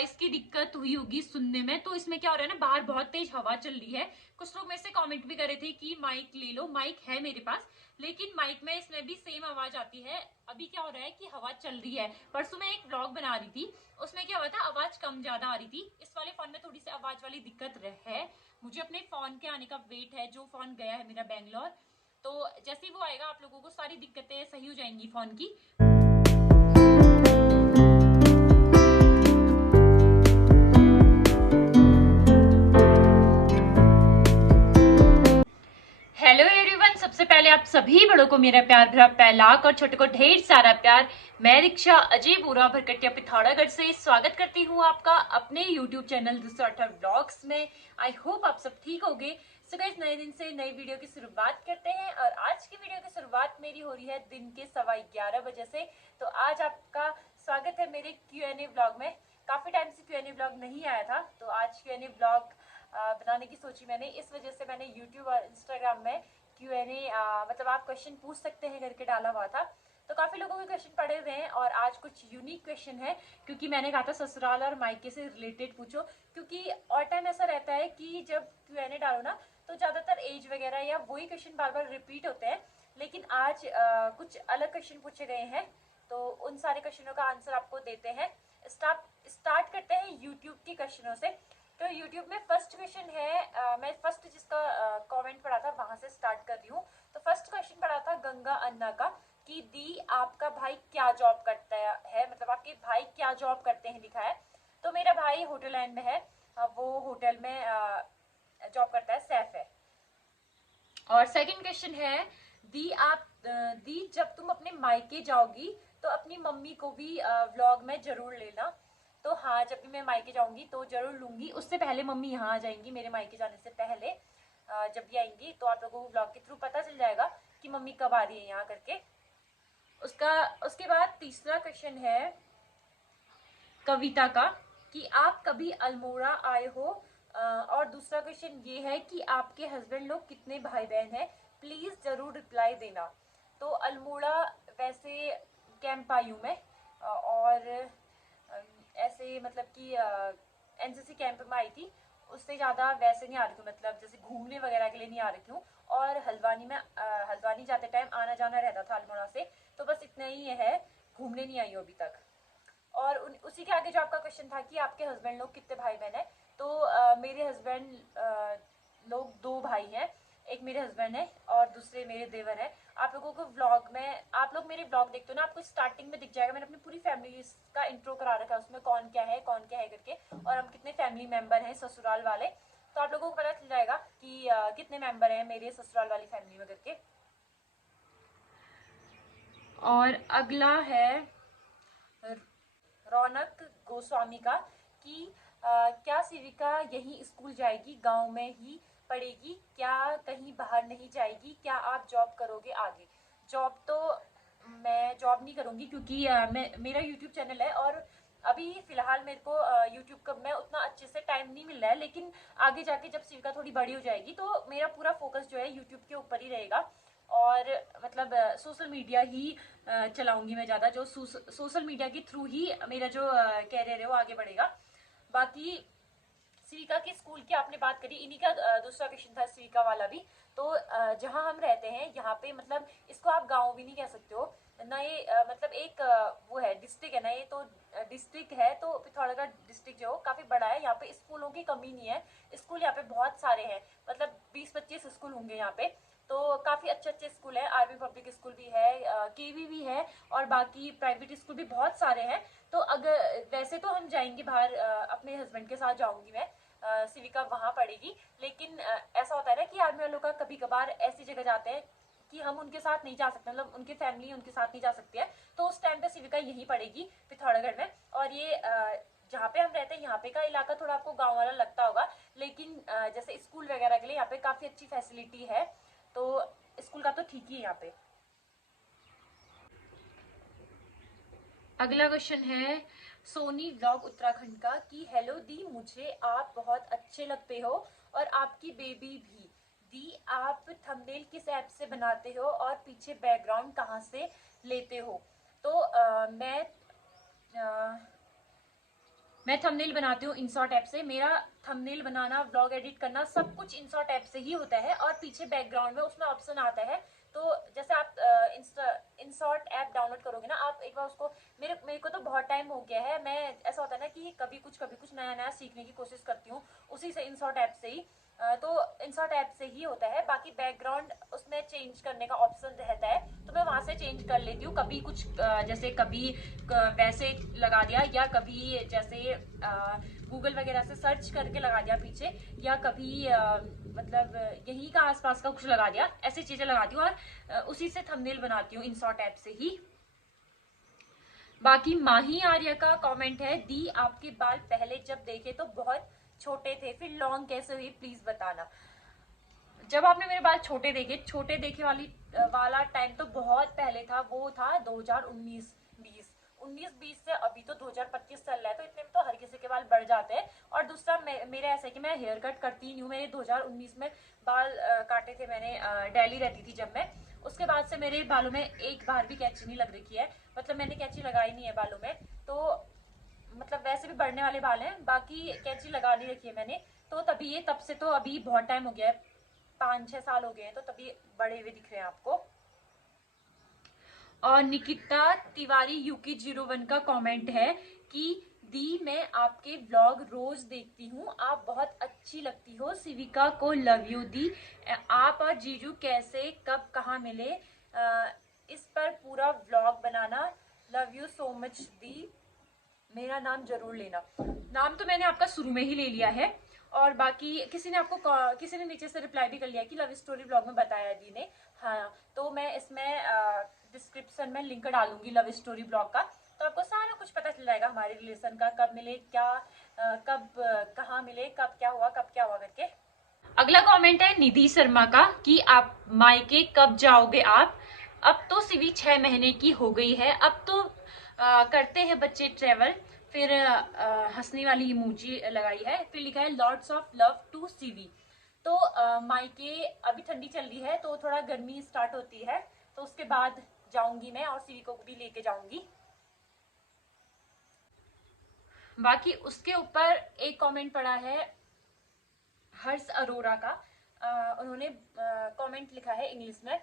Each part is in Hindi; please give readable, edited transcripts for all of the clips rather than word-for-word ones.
वॉइस की दिक्कत हुई होगी सुनने में। तो इसमें क्या हो रहा है ना, बाहर बहुत तेज हवा चल रही है। कुछ लोग मेरे से कमेंट भी कर रहे थे कि माइक ले लो। माइक है मेरे पास, लेकिन माइक में इसमें भी सेम आवाज आती है। अभी क्या हो रहा है कि हवा चल रही है। परसों मैं एक व्लॉग बना रही थी, उसमें क्या हुआ था, आवाज कम ज्यादा आ रही थी। इस वाले फोन में थोड़ी सी आवाज वाली दिक्कत है। मुझे अपने फोन के आने का वेट है, जो फोन गया है मेरा बैंगलोर। तो जैसे ही वो आएगा, आप लोगों को सारी दिक्कतें सही हो जाएंगी फोन की। हेलो एवरीवन, सबसे पहले आप सभी बड़ों को मेरा प्यार भरा पैलाक और छोटे को ढेर सारा प्यार। मैं रिक्शा अजय पूरा भरकटिया पिथौरागढ़ से स्वागत करती हूँ आपका अपने यूट्यूब चैनल दिसॉर्टर ब्लॉग्स में। आई होप आप सब ठीक होगे। सो गाइस, नए दिन से नई वीडियो की शुरुआत करते हैं और आज की वीडियो की शुरुआत मेरी हो रही है दिन के 11:15 बजे से। तो आज आपका स्वागत है मेरे Q&A ब्लॉग में। काफी टाइम से Q&A ब्लॉग नहीं आया था, तो आज Q&A ब्लॉग बनाने की सोची मैंने। इस वजह से मैंने यूट्यूब और इंस्टाग्राम में Q&A मतलब आप क्वेश्चन पूछ सकते हैं करके डाला हुआ था। तो काफी लोगों के क्वेश्चन पड़े हुए हैं और आज कुछ यूनिक क्वेश्चन है, क्योंकि मैंने कहा था ससुराल और मायके से रिलेटेड पूछो। क्योंकि और टाइम ऐसा रहता है कि जब Q&A डालो ना, तो ज्यादातर एज वगैरह या वही क्वेश्चन बार बार रिपीट होते हैं। लेकिन आज कुछ अलग क्वेश्चन पूछे गए हैं, तो उन सारे क्वेश्चनों का आंसर आपको देते हैं। स्टार्ट करते हैं यूट्यूब के क्वेश्चनों से। तो यूट्यूब में फर्स्ट क्वेश्चन है, मैं फर्स्ट जिसका कमेंट पढ़ा था वहां से स्टार्ट कर रही हूँ। तो फर्स्ट क्वेश्चन पढ़ा था गंगा अन्ना का कि दी आपका भाई क्या जॉब करता है, मतलब आपके भाई क्या जॉब करते हैं लिखा है। तो मेरा भाई होटल लाइन में है, वो होटल में जॉब करता है, सैफ है। और सेकंड क्वेश्चन है, दी जब तुम अपने मायके जाओगी तो अपनी मम्मी को भी व्लॉग में जरूर लेना। तो हाँ, जब भी मैं मायके जाऊंगी तो जरूर लूंगी। उससे पहले मम्मी यहाँ आ जाएंगी, मेरे मायके जाने से पहले जब भी आएंगी तो आप लोगों को व्लॉग के थ्रू पता चल जाएगा कि मम्मी कब आ रही है यहाँ करके। उसके बाद तीसरा क्वेश्चन है कविता का कि आप कभी अल्मोड़ा आए हो। और दूसरा क्वेश्चन ये है कि आपके हस्बैंड लोग कितने भाई बहन हैं, प्लीज जरूर रिप्लाई देना। तो अल्मोड़ा वैसे कैंप आई हूँ मैं, और ऐसे मतलब कि एनसीसी कैंप में आई थी। उससे ज़्यादा वैसे नहीं आ रही थी, मतलब जैसे घूमने वगैरह के लिए नहीं आ रही हूँ। और हल्द्वानी में हल्द्वानी जाते टाइम आना जाना रहता था अल्मोड़ा से। तो बस इतना ही है, घूमने नहीं आई हूँ अभी तक। और उसी के आगे जो आपका क्वेश्चन था कि आपके हस्बैंड लोग कितने भाई बहन है, तो मेरे हस्बैंड लोग 2 भाई हैं। एक मेरे हस्बैंड है और दूसरे मेरे देवर है। आप लोगों को व्लॉग में, आप लोग मेरे व्लॉग देखते हो ना, आपको स्टार्टिंग में दिख जाएगा। मैंने अपनी पूरी फैमिली का इंट्रो करा रखा है, उसमें कौन क्या है करके, और हम कितने फैमिली मेंबर हैं ससुराल वाले। तो आप लोगों को पता चल जाएगा कि कितने मेंबर हैं मेरे ससुराल वाली फैमिली में करके। और अगला है रौनक गोस्वामी का कि क्या सिविका यही स्कूल जाएगी, गांव में ही पढ़ेगी, क्या कहीं बाहर नहीं जाएगी, क्या आप जॉब करोगे आगे? जॉब तो मैं जॉब नहीं करूंगी, क्योंकि मेरा यूट्यूब चैनल है और अभी फिलहाल मेरे को यूट्यूब का मैं उतना अच्छे से टाइम नहीं मिल रहा है। लेकिन आगे जाके जब सिविका थोड़ी बड़ी हो जाएगी तो मेरा पूरा फोकस जो है यूट्यूब के ऊपर ही रहेगा। और मतलब सोशल मीडिया ही चलाऊंगी मैं ज़्यादा। जो सोशल मीडिया के थ्रू ही मेरा जो कैरियर है वो आगे बढ़ेगा। बाकी सिविका के स्कूल की आपने बात करी, इन्हीं का दूसरा क्वेश्चन था सिविका वाला भी। तो जहाँ हम रहते हैं यहाँ पे, मतलब इसको आप गाँव भी नहीं कह सकते हो ना, ये मतलब एक वो है, डिस्ट्रिक्ट है ना ये। तो डिस्ट्रिक्ट है, तो पिथौरागढ़ डिस्ट्रिक्ट जो काफी बड़ा है। यहाँ पे स्कूलों की कमी नहीं है, स्कूल यहाँ पे बहुत सारे हैं, मतलब 20-25 स्कूल होंगे यहाँ पे। तो काफी अच्छे अच्छे स्कूल है, आरबी पब्लिक स्कूल भी है, केवी भी है, और बाकी प्राइवेट स्कूल भी बहुत सारे हैं। तो अगर वैसे तो हम जाएंगे बाहर, अपने हस्बैंड के साथ जाऊंगी मैं, सिविका वहां पढ़ेगी। लेकिन ऐसा होता है ना कि आर्मी वालों का कभी कभार ऐसी जगह जाते हैं कि हम उनके साथ नहीं जा सकते, मतलब उनकी फैमिली उनके साथ नहीं जा सकती है। तो उस टाइम पे सिविका यहीं पड़ेगी पिथौरागढ़ में। और ये जहाँ पे हम रहते हैं यहाँ पे का इलाका थोड़ा आपको गांव वाला लगता होगा, लेकिन जैसे स्कूल वगैरह के लिए यहाँ पे काफी अच्छी फैसिलिटी है। तो स्कूल का तो ठीक ही है यहाँ पे। अगला क्वेश्चन है सोनी व्लॉग उत्तराखंड का कि हेलो दी, मुझे आप बहुत अच्छे लगते हो और आपकी बेबी भी। दी, आप थंबनेल किस ऐप से बनाते हो और पीछे बैकग्राउंड कहाँ से लेते हो? तो मैं मैं थंबनेल बनाती हूँ इंसॉर्ट ऐप से। मेरा थंबनेल बनाना, व्लॉग एडिट करना सब कुछ इंसॉर्ट ऐप से ही होता है। और पीछे बैकग्राउंड में उसमें ऑप्शन आता है, तो जैसे आप इंसॉर्ट ऐप डाउनलोड करोगे ना, आप एक बार उसको, मेरे को तो बहुत टाइम हो गया है, मैं ऐसा होता है ना कि कभी कुछ नया नया सीखने की कोशिश करती हूँ उसी से, इंसॉर्ट ऐप से ही। तो इंसॉर्ट ऐप से ही होता है। बाकी बैकग्राउंड उसमें चेंज करने का ऑप्शन रहता है, तो मैं वहां से चेंज कर लेती हूँ। कभी कुछ जैसे कभी वैसे लगा दिया, या कभी जैसे गूगल वगैरह से सर्च करके लगा दिया पीछे, या कभी मतलब यहीं का आसपास का कुछ लगा दिया, ऐसी चीजें लगाती हूँ और उसी से थंबनेल बनाती हूँ इंसॉर्ट ऐप से ही। बाकी माही आर्य का कमेंट है, दी आपके बाल पहले जब देखे तो बहुत छोटे थे, फिर लॉन्ग कैसे हुई प्लीज बताना। जब आपने मेरे बाल छोटे देखे वाला टाइम तो बहुत पहले था, वो था 2019-20। 19-20 से अभी तो 2025 चल रहा है, तो इतने में तो हर किसी के बाल बढ़ जाते हैं। और दूसरा मेरे ऐसा है कि मैं हेयर कट करती नहीं हूँ। मेरे 2019 में बाल काटे थे मैंने, दिल्ली रहती थी जब मैं। उसके बाद से मेरे बालों में एक बार भी कैंची नहीं लग रखी है, मतलब मैंने कैंची लगाई नहीं है बालों में। तो मतलब वैसे भी बढ़ने वाले बाल हैं, बाकी कैंची लगा नहीं रखी है मैंने। तो तभी ये, तब से तो अभी बहुत टाइम हो गया है, 5-6 साल हो गए हैं, तो तभी बड़े हुए दिख रहे हैं आपको। और निकिता तिवारी UK01 का कमेंट है कि दी मैं आपके व्लॉग रोज देखती हूँ, आप बहुत अच्छी लगती हो, सिविका को लव यू दी। आप और जीजू कैसे कब कहाँ मिले, इस पर पूरा व्लॉग बनाना, लव यू सो मच दी, मेरा नाम जरूर लेना। नाम तो मैंने आपका शुरू में ही ले लिया है। और बाकी किसी ने नीचे से रिप्लाई भी कर लिया कि लव स्टोरी ब्लॉग में बताया दी ने। हाँ, तो मैं इसमें डिस्क्रिप्शन में लिंक डालूंगी लव स्टोरी ब्लॉग का, तो आपको सारा कुछ पता चल जाएगा हमारे रिलेशन का, कब मिले, क्या कब कहाँ मिले, कब क्या हुआ करके। अगला कमेंट है निधि शर्मा का कि आप मायके कब जाओगे आप। अब तो सिवी 6 महीने की हो गई है, अब तो करते हैं बच्चे ट्रेवल। फिर हंसने वाली इमोजी लगाई है, फिर लिखा है लॉर्ड्स ऑफ लव टू सीवी। तो मायके अभी ठंडी चल रही है, तो थोड़ा गर्मी स्टार्ट होती है, तो उसके बाद जाऊंगी मैं, और सीवी को भी लेके जाऊंगी। बाकी उसके ऊपर एक कमेंट पड़ा है हर्ष अरोरा का। उन्होंने कमेंट लिखा है इंग्लिश में,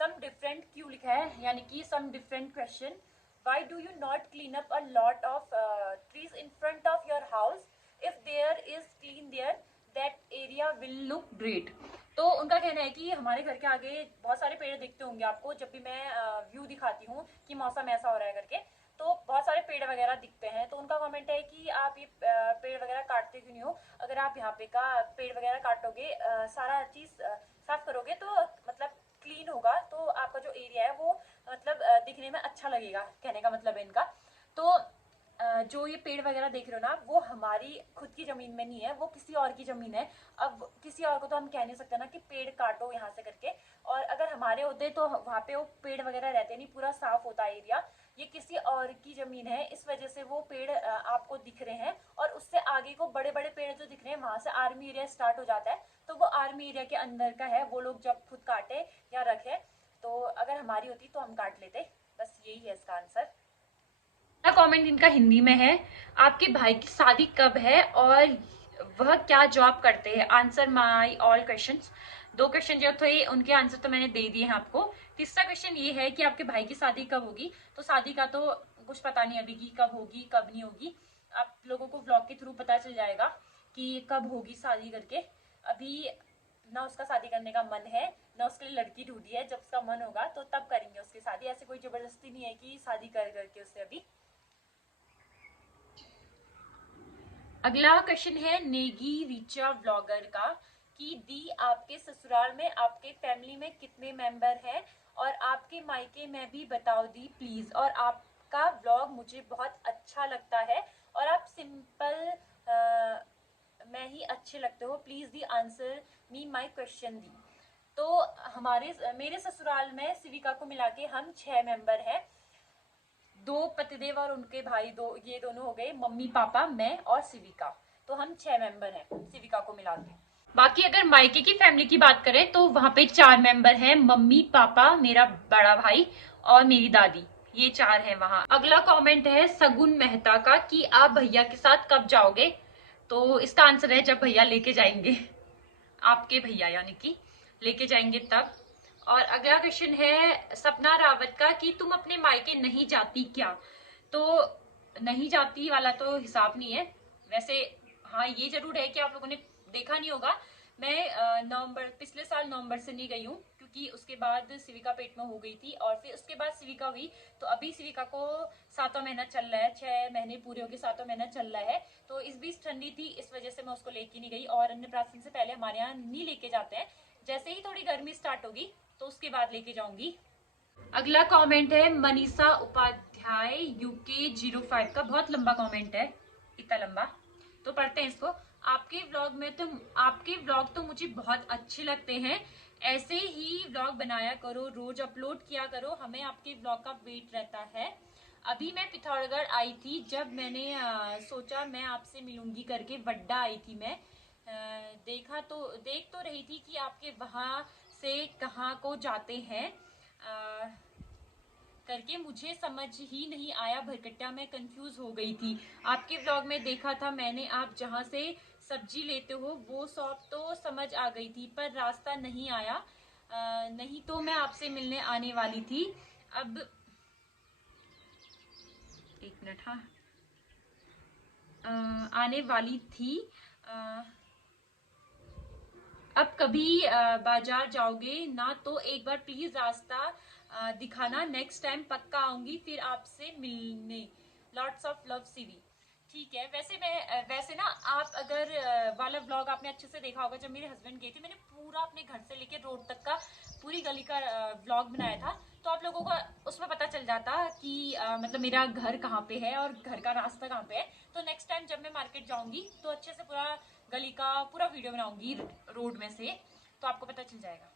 सम डिफरेंट क्यों लिखा है, यानी कि some different question, why do you not clean up a lot of trees in front of your house, if there is clean there that area will look great. तो उनका कहना है कि हमारे घर के आगे बहुत सारे पेड़ दिखते होंगे आपको, जब भी मैं व्यू दिखाती हूँ कि मौसम ऐसा हो रहा है करके, तो बहुत सारे पेड़ वगैरह दिखते हैं। तो उनका कमेंट है कि आप ये पेड़ वगैरह काटते क्यों नहीं हो, अगर आप यहाँ पे का पेड़ वगैरह काटोगे, सारा चीज साफ करोगे, तो मतलब क्लीन होगा, तो आपका जो एरिया है वो मतलब दिखने में अच्छा लगेगा, कहने का मतलब है इनका। तो जो ये पेड़ वगैरह देख रहे हो ना, वो हमारी खुद की जमीन में नहीं है, वो किसी और की जमीन है। अब किसी और को तो हम कह नहीं सकते ना कि पेड़ काटो यहाँ से करके, और अगर हमारे होते तो वहाँ पे वो पेड़ वगैरह रहते नहीं, पूरा साफ होता एरिया। ये किसी और की जमीन है, इस वजह से वो पेड़ आपको दिख रहे हैं। और उससे आगे को बड़े बड़े पेड़ जो दिख रहे हैं, वहां से आर्मी एरिया स्टार्ट हो जाता है, तो वो आर्मी एरिया के अंदर का है, वो लोग जब खुद काटे या रखे, तो अगर हमारी होती तो हम काट लेते। बस यही है इसका आंसर। कमेंट इनका हिंदी में है, आपके भाई की शादी कब है और वह क्या जॉब करते हैं, answer my all questions. 2 question जो थे उनके आंसर तो मैंने दे दिए हैं आपको। तीसरा क्वेश्चन ये है कि आपके भाई की शादी कब होगी। तो शादी का तो कुछ पता नहीं अभी की कब होगी कब नहीं होगी, आप लोगों को ब्लॉग के थ्रू पता चल जाएगा कि कब होगी शादी करके। अभी ना उसका शादी करने का मन है, ना उसके लिए लड़की ढूंढी है, जब उसका मन होगा तो तब करेंगे उसकी शादी, ऐसे कोई जबरदस्ती नहीं है कि शादी कर करके उससे अभी। अगला क्वेश्चन है नेगी रिचा व्लॉगर का कि दी आपके ससुराल में आपके फैमिली में कितने मेंबर हैं, और आपके मायके में भी बताओ दी प्लीज, और आपका व्लॉग मुझे बहुत अच्छा लगता है, और आप सिंपल में ही अच्छे लगते हो, प्लीज दी आंसर मी माई क्वेश्चन दी। तो मेरे ससुराल में सिविका को मिला के हम 6 मेंबर हैं, 2 पतिदेव और उनके भाई, ये दोनों हो गए, मम्मी पापा मैं और सिविका, तो हम 6 मेंबर हैं सिविका को मिला के। बाकी अगर मायके की फैमिली की बात करें तो वहां पे 4 मेंबर हैं, मम्मी पापा, मेरा बड़ा भाई और मेरी दादी, ये 4 है वहां। अगला कमेंट है सगुन मेहता का कि आप भैया के साथ कब जाओगे। तो इसका आंसर है जब भैया लेके जाएंगे, आपके भैया यानी कि लेके जाएंगे तब। और अगला क्वेश्चन है सपना रावत का कि तुम अपने मायके नहीं जाती क्या। तो नहीं जाती वाला तो हिसाब नहीं है वैसे। हाँ ये जरूर है कि आप लोगों ने देखा नहीं होगा, मैं पिछले साल नवंबर से नहीं गई हूँ, क्योंकि उसके बाद सिविका पेट में हो गई थी और फिर उसके बाद सिविका हुई। तो अभी सिविका को 7वां महीना चल रहा है, 6 महीने पूरे हो गए, 7वां महीना चल रहा है। तो इस बीच ठंडी थी, इस वजह से मैं उसको लेके नहीं गई। और अन्नप्राशन से पहले हमारे यहाँ नहीं लेके जाते हैं, जैसे ही थोड़ी गर्मी स्टार्ट होगी तो उसके बाद लेके जाऊंगी। अगला कमेंट है मनीषा उपाध्याय यूके 05 का। बहुत लंबा कमेंट है, इतना लंबा तो पढ़ते हैं इसको। आपके व्लॉग तो मुझे बहुत अच्छे लगते हैं, ऐसे ही व्लॉग बनाया करो, रोज अपलोड किया करो, हमें आपके व्लॉग का वेट रहता है। अभी मैं पिथौरागढ़ आई थी, जब मैंने सोचा मैं आपसे मिलूंगी करके वड्डा आई थी मैं। देख तो रही थी कि आपके वहां से कहाँ को जाते हैं करके, मुझे समझ ही नहीं आया भरकट्टा, मैं कंफ्यूज हो गई थी। आपके व्लॉग में देखा था मैंने, आप जहाँ से सब्जी लेते हो वो शॉप तो समझ आ गई थी, पर रास्ता नहीं आया। नहीं तो मैं आपसे मिलने आने वाली थी। अब एक मिनट, हाँ आने वाली थी। अब कभी बाजार जाओगे ना तो एक बार प्लीज रास्ता दिखाना, नेक्स्ट टाइम पक्का आऊंगी फिर आपसे मिलने। Lots of love CV. ठीक है, वैसे ना आप अगर वाला ब्लॉग आपने अच्छे से देखा होगा, जब मेरे हस्बैंड गए थे मैंने पूरा अपने घर से लेके रोड तक का पूरी गली का ब्लॉग बनाया था। तो आप लोगों को उसमें पता चल जाता कि मतलब मेरा घर कहाँ पे है और घर का रास्ता कहाँ पे है। तो नेक्स्ट टाइम जब मैं मार्केट जाऊंगी तो अच्छे से पूरा गली का पूरा वीडियो बनाऊंगी रोड में से, तो आपको पता चल जाएगा।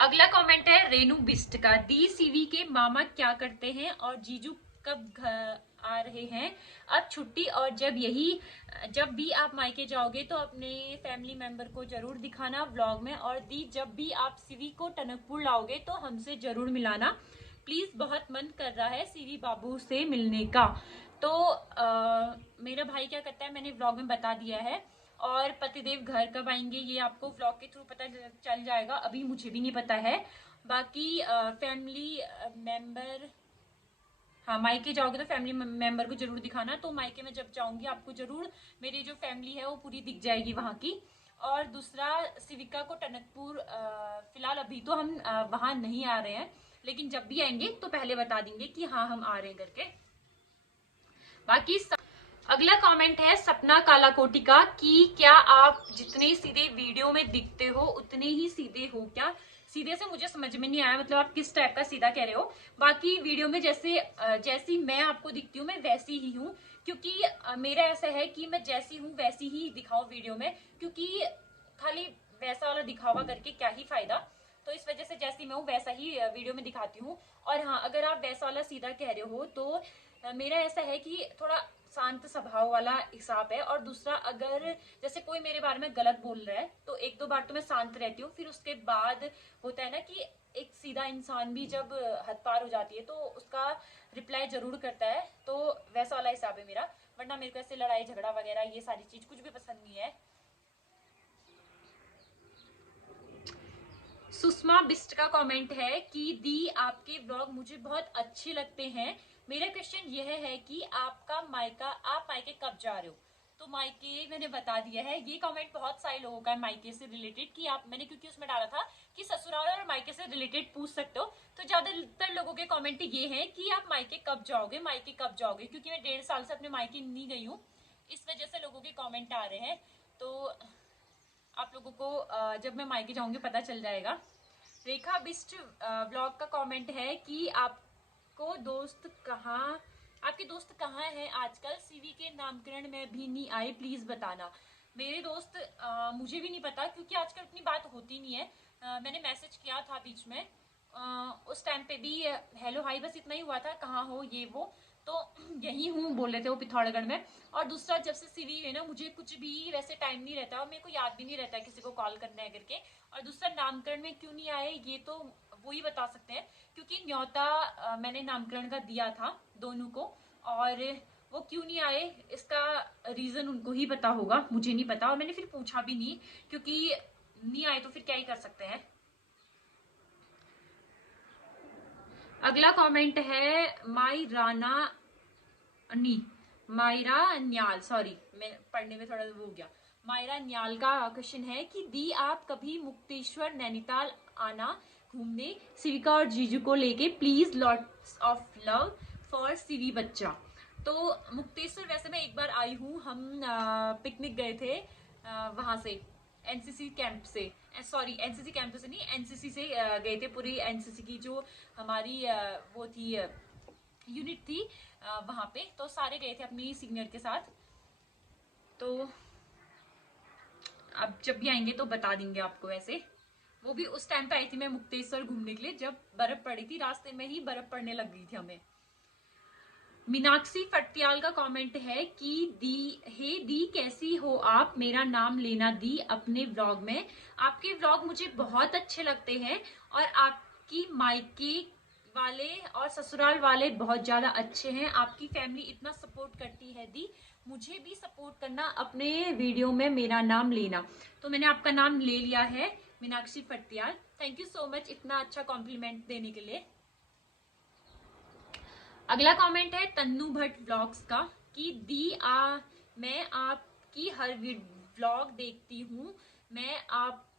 अगला कमेंट है रेनू बिस्ट का। दी सीवी के मामा क्या करते हैं और जीजू कब घर आ रहे हैं अब छुट्टी, और जब भी आप मायके जाओगे तो अपने फैमिली मेंबर को जरूर दिखाना व्लॉग में। और दी जब भी आप सीवी को टनकपुर लाओगे तो हमसे जरूर मिलाना प्लीज, बहुत मन कर रहा है सीवी बाबू से मिलने का। तो मेरा भाई क्या करता है मैंने व्लॉग में बता दिया है। और पतिदेव घर कब आएंगे ये आपको व्लॉग के थ्रू पता चल जाएगा, अभी मुझे भी नहीं पता है। बाकी फैमिली मेंबर, हाँ मायके जाओगे तो फैमिली मेंबर को जरूर दिखाना। तो मायके में जब जाऊंगी आपको जरूर मेरी जो फैमिली है वो पूरी दिख जाएगी वहां की। और दूसरा सिविका को टनकपुर फिलहाल अभी तो हम वहां नहीं आ रहे हैं, लेकिन जब भी आएंगे तो पहले बता देंगे कि हाँ हम आ रहे हैं करके। बाकी अगला कमेंट है सपना कालाकोटी का कि क्या आप जितने सीधे वीडियो में दिखते हो उतने ही सीधे हो क्या। सीधे से मुझे समझ में नहीं आया, मतलब आप किस टाइप का सीधा कह रहे हो। बाकी वीडियो में जैसी मैं आपको दिखती हूँ मैं वैसी ही हूँ, क्योंकि मेरा ऐसा है कि मैं जैसी हूँ वैसी ही दिखाऊं वीडियो में, क्योंकि खाली वैसा वाला दिखावा करके क्या ही फायदा। तो इस वजह से जैसी मैं हूँ वैसा ही वीडियो में दिखाती हूँ। और हाँ अगर आप वैसा वाला सीधा कह रहे हो तो मेरा ऐसा है कि थोड़ा शांत स्वभाव वाला हिसाब है। और दूसरा अगर जैसे कोई मेरे बारे में गलत बोल रहा है तो एक दो बार तो मैं शांत रहती हूँ, फिर उसके बाद होता है ना कि एक सीधा इंसान भी जब हद पार हो जाती है तो उसका रिप्लाई जरूर करता है। तो वैसा वाला हिसाब है मेरा, वरना मेरे को ऐसे लड़ाई झगड़ा वगैरह ये सारी चीज कुछ भी पसंद नहीं है। सुषमा बिस्ट का कमेंट है कि दी आपके ब्लॉग मुझे बहुत अच्छे लगते हैं। मेरा क्वेश्चन यह है कि आप मायके कब जा रहे हो। तो मायके मैंने बता दिया है। ये कमेंट बहुत सारे लोगों का है मायके से रिलेटेड कि आप, मैंने क्योंकि उसमें डाला था कि ससुराल और मायके से रिलेटेड पूछ सकते हो, तो ज्यादातर लोगों के कमेंट ये हैं कि आप मायके कब जाओगे, मायके कब जाओगे, क्योंकि मैं 1.5 साल से अपने मायके नहीं गई हूँ, इस वजह से लोगों के कमेंट आ रहे हैं। तो आप लोगों को जब मैं मायके जाऊंगी पता चल जाएगा। रेखा बिस्ट ब्लॉग का कमेंट है कि आपके दोस्त कहाँ हैं आजकल, सीवी के नामकरण में भी नहीं आए, प्लीज बताना। मेरे दोस्त मुझे भी नहीं पता, क्योंकि आजकल इतनी बात होती नहीं है। मैंने मैसेज किया था बीच में, उस टाइम पे भी हेलो हाई बस इतना ही हुआ था, कहाँ हो ये वो, तो यही हूँ बोल रहे थे वो पिथौरागढ़ में। और दूसरा जब से सीवी है ना मुझे कुछ भी वैसे टाइम नहीं रहता और मेरे को याद भी नहीं रहता किसी को कॉल करना है करके। और दूसरा नामकरण में क्यों नहीं आए ये तो वो ही बता सकते हैं, क्योंकि न्योता मैंने नामकरण का दिया था दोनों को, और वो क्यों नहीं आए इसका रीजन उनको ही पता होगा, मुझे नहीं पता। और मैंने फिर पूछा भी नहीं, क्योंकि नहीं आए तो फिर क्या ही कर सकते हैं। अगला कमेंट है मायरा न्याल, सॉरी मैं पढ़ने में थोड़ा वो हो गया। मायरा न्याल का क्वेश्चन है कि दी आप कभी मुक्तेश्वर नैनीताल आना घूमने सिविका और जीजू को लेके please, lots of love for सिवी बच्चा। तो मुक्तेश्वर वैसे मैं एक बार आई हूँ, हम पिकनिक गए थे वहां से, एनसीसी कैंप से, सॉरी एनसीसी कैंप से नहीं, एनसीसी से गए थे। पूरी एनसीसी की जो हमारी वो थी यूनिट थी वहां पे, तो सारे गए थे अपनी सीनियर के साथ। तो अब जब भी आएंगे तो बता देंगे आपको। वैसे वो भी उस टाइम पे आई थी मैं मुक्तेश्वर घूमने के लिए जब बर्फ पड़ी थी, रास्ते में ही बर्फ पड़ने लग गई थी हमें। मीनाक्षी फटियाल का कमेंट है कि दी कैसी हो आप, मेरा नाम लेना दी अपने व्लॉग में। आपके व्लॉग मुझे बहुत अच्छे लगते हैं और आपकी मायके वाले और ससुराल वाले बहुत ज्यादा अच्छे हैं। आपकी फैमिली इतना सपोर्ट करती है दी, मुझे भी सपोर्ट करना, अपने वीडियो में मेरा नाम लेना। तो मैंने आपका नाम ले लिया है Meenakshi Fatiyal, thank you so much इतना अच्छा कॉम्प्लीमेंट देने के लिए। अगला कमेंट है तन्नू भट्ट व्लॉग्स का कि दी मैं आपकी हर व्लॉग देखती हूँ, मैं आप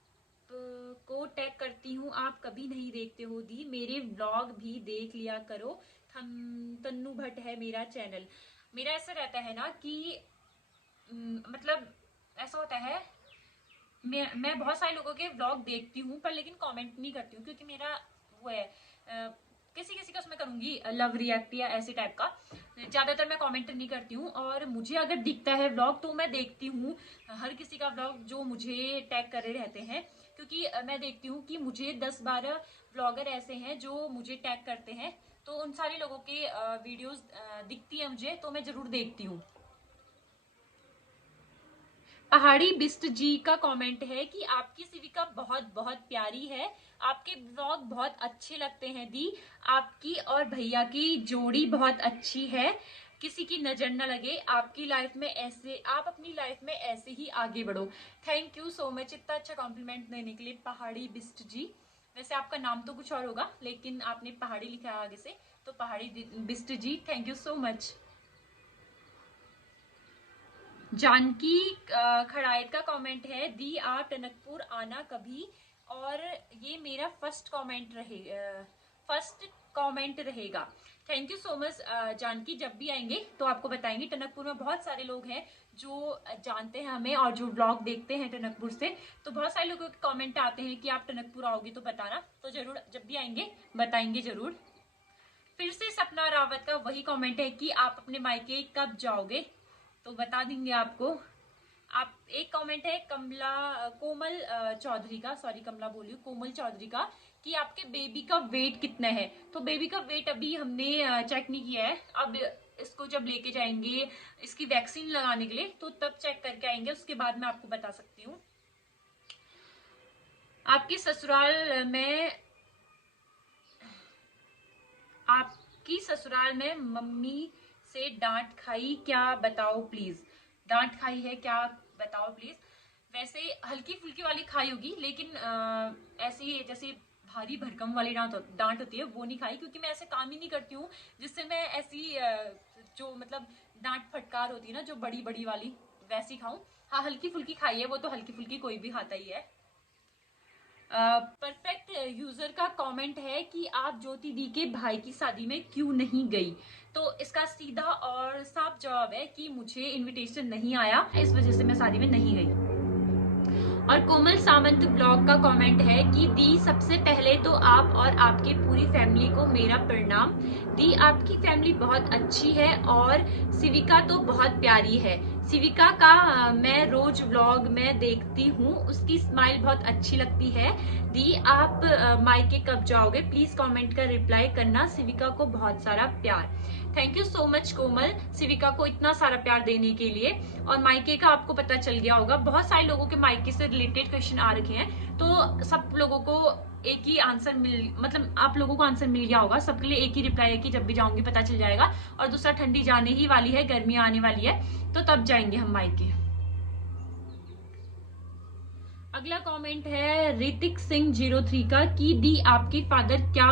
को टैग करती हूँ, आप कभी नहीं देखते हो दी, मेरे व्लॉग भी देख लिया करो। तन्नू भट्ट है मेरा चैनल। मेरा ऐसा रहता है ना कि मतलब ऐसा होता है, मैं बहुत सारे लोगों के व्लॉग देखती हूँ पर लेकिन कमेंट नहीं करती हूँ, क्योंकि मेरा वो है किसी का उसमें करूंगी लव रिएक्ट या ऐसे टाइप का, ज्यादातर मैं कमेंट नहीं करती हूँ। और मुझे अगर दिखता है व्लॉग तो मैं देखती हूँ हर किसी का व्लॉग जो मुझे टैग करे रहते हैं, क्योंकि मैं देखती हूँ कि मुझे 10-12 व्लॉगर ऐसे हैं जो मुझे टैग करते हैं, तो उन सारे लोगों के वीडियोस दिखती है मुझे, तो मैं जरूर देखती हूँ। पहाड़ी बिस्ट जी का कमेंट है कि आपकी सिविका बहुत बहुत प्यारी है, आपके ब्लॉग बहुत अच्छे लगते हैं दी, आपकी और भैया की जोड़ी बहुत अच्छी है, किसी की नजर न लगे आपकी लाइफ में ऐसे, आप अपनी लाइफ में ऐसे ही आगे बढ़ो। थैंक यू सो मच इतना अच्छा कॉम्प्लीमेंट देने के लिए पहाड़ी बिस्ट जी। वैसे आपका नाम तो कुछ और होगा लेकिन आपने पहाड़ी लिखा है आगे से, तो Pahadi Bisht ji thank you so much. Janki Khadayat का कमेंट है दी आप टनकपुर आना कभी, और ये मेरा फर्स्ट कमेंट रहेगा। Thank you so much Janaki, जब भी आएंगे तो आपको बताएंगे। टनकपुर में बहुत सारे लोग हैं जो जानते हैं हमें और जो ब्लॉग देखते हैं टनकपुर से, तो बहुत सारे लोगों के कमेंट आते हैं कि आप टनकपुर आओगे तो बताना, तो जरूर जब भी आएंगे बताएंगे जरूर। फिर से सपना रावत का वही कमेंट है कि आप अपने मायके कब जाओगे, तो बता देंगे आपको। आप एक कमेंट है कोमल चौधरी का, सॉरी कमला बोली, कोमल चौधरी का, कि आपके बेबी का वेट कितना है। तो बेबी का वेट अभी हमने चेक नहीं किया है, अब इसको जब लेके जाएंगे इसकी वैक्सीन लगाने के लिए तो तब चेक करके आएंगे, उसके बाद मैं आपको बता सकती हूँ। आपकी ससुराल में मम्मी से डांट खाई क्या, बताओ प्लीज। डांट खाई है क्या बताओ प्लीज। वैसे हल्की फुल्की वाली खाई होगी, लेकिन ऐसी जैसे भारी भरकम वाली डांट होती है वो नहीं खाई, क्योंकि मैं ऐसे काम ही नहीं करती हूँ जिससे मैं ऐसी जो मतलब डांट फटकार होती है ना जो बड़ी बड़ी वाली, वैसी खाऊं। हाँ हल्की फुल्की खाई है, वो तो हल्की फुल्की कोई भी खाता ही है। परफेक्ट यूजर का कमेंट है कि आप ज्योति दी के भाई की शादी में क्यों नहीं गई। तो इसका सीधा और साफ जवाब है कि मुझे इनविटेशन नहीं आया, इस वजह से मैं शादी में नहीं गई। और कोमल सामंत ब्लॉग का कमेंट है कि दी सबसे पहले तो आप और आपकी पूरी फैमिली को मेरा प्रणाम। दी आपकी फैमिली बहुत अच्छी है और सिविका तो बहुत प्यारी है। सिविका का मैं रोज व्लॉग में देखती हूँ, उसकी स्माइल बहुत अच्छी लगती है। दी आप मायके कब जाओगे, प्लीज कमेंट कर रिप्लाई करना। सिविका को बहुत सारा प्यार। Thank you so much Komal, Civica को इतना सारा प्यार देने के लिए। और मायके का आपको पता चल गया होगा, बहुत सारे लोगों के मायके से रिलेटेड क्वेश्चन आ रखे हैं, तो सब लोगों को एक ही आंसर मतलब आप लोगों को आंसर मिल गया होगा। सबके लिए एक ही रिप्लाई है कि जब भी जाऊंगी पता चल जाएगा। और दूसरा, ठंडी जाने ही वाली है, गर्मी आने वाली है, तो तब जाएंगे हम मायके। अगला कमेंट है ऋतिक सिंह 03 का कि दी आपके फादर क्या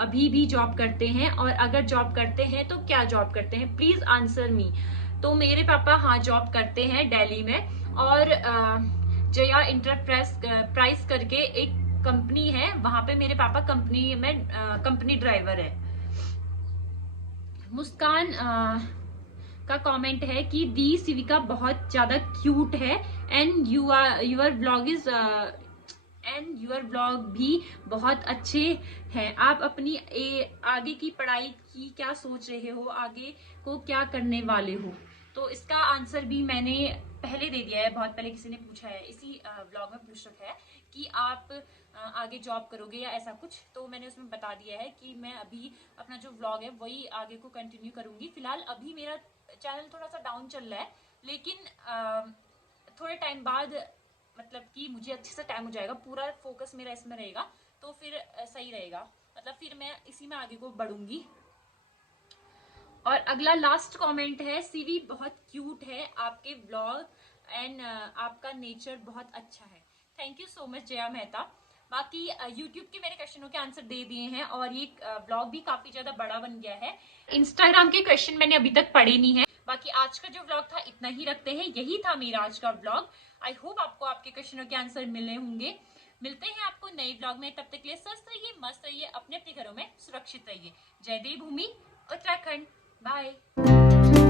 अभी भी जॉब करते हैं, और अगर जॉब करते हैं तो क्या जॉब करते हैं, प्लीज आंसर मी। तो मेरे पापा हाँ जॉब करते हैं दिल्ली में, और जया इंटरप्राइज करके एक कंपनी है, वहां पे मेरे पापा कंपनी में कंपनी ड्राइवर है। मुस्कान का कमेंट है कि दी सिविका बहुत ज्यादा क्यूट है, एंड यूर ब्लॉग भी बहुत अच्छे हैं। आप अपनी आगे की पढ़ाई की क्या सोच रहे हो, आगे को क्या करने वाले हो? तो इसका आंसर भी मैंने पहले दे दिया है, बहुत पहले किसी ने पूछा है, इसी ब्लॉग में पूछ रखा है कि आप आगे जॉब करोगे या ऐसा कुछ। तो मैंने उसमें बता दिया है कि मैं अभी अपना जो व्लॉग है वही आगे को कंटिन्यू करूंगी। फिलहाल अभी मेरा चैनल थोड़ा सा डाउन चल रहा है, लेकिन थोड़े टाइम बाद मतलब कि मुझे अच्छे से टाइम हो जाएगा, पूरा फोकस मेरा इसमें रहेगा, तो फिर सही रहेगा, मतलब फिर मैं इसी में आगे को बढ़ूंगी। और अगला लास्ट कमेंट है, सीवी बहुत क्यूट है आपके व्लॉग, एंड आपका नेचर बहुत अच्छा है। Thank you so much Jaya Mehta. बाकी यूट्यूब के मेरे क्वेश्चनों के आंसर दे दिए हैं, और ये ब्लॉग भी काफी ज्यादा बड़ा बन गया है। इंस्टाग्राम के क्वेश्चन मैंने अभी तक पढ़े नहीं है। बाकी आज का जो व्लॉग था इतना ही रखते हैं, यही था मेरा आज का व्लॉग। आई होप आपको आपके क्वेश्चनों के आंसर मिले होंगे। मिलते हैं आपको नए व्लॉग में, तब तक के लिए स्वस्थ रहिए, मस्त रहिए, अपने अपने घरों में सुरक्षित रहिए। जय देवभूमि उत्तराखंड। बाय।